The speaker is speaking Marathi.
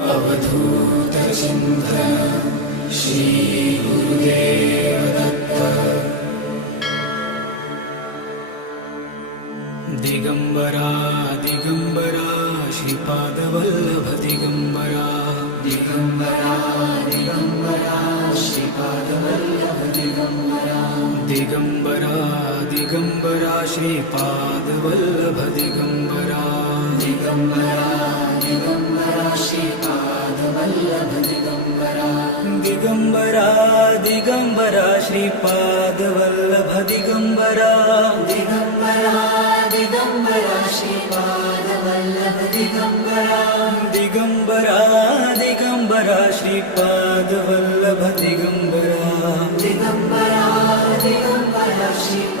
अवधूत चिंतन श्री गुरुदेव दत्त. दिगंबरा दिगंबरा श्रीपाद वल्लभ दिगंबरा. दिगंबरा दिगंबरा श्रीपाद वल्लभ दिगंबरा. दिगंबरा दिगंबरा श्रीपाद वल्लभ दिगंबरा. दिगंबरा दिगंबरा श्रीपाद वल्लभ दिगंबरा. दिगंबरा दिगंबरा श्रीपाद वल्लभ दिगंबरा. दिगंबरा दिगंबरा श्रीपाद वल्लभ दिगंबरा. दिगंबरा दिगंबरा श्रीपाद वल्लभ दिगंबरा. दिगंबरा दिगंबरा श्री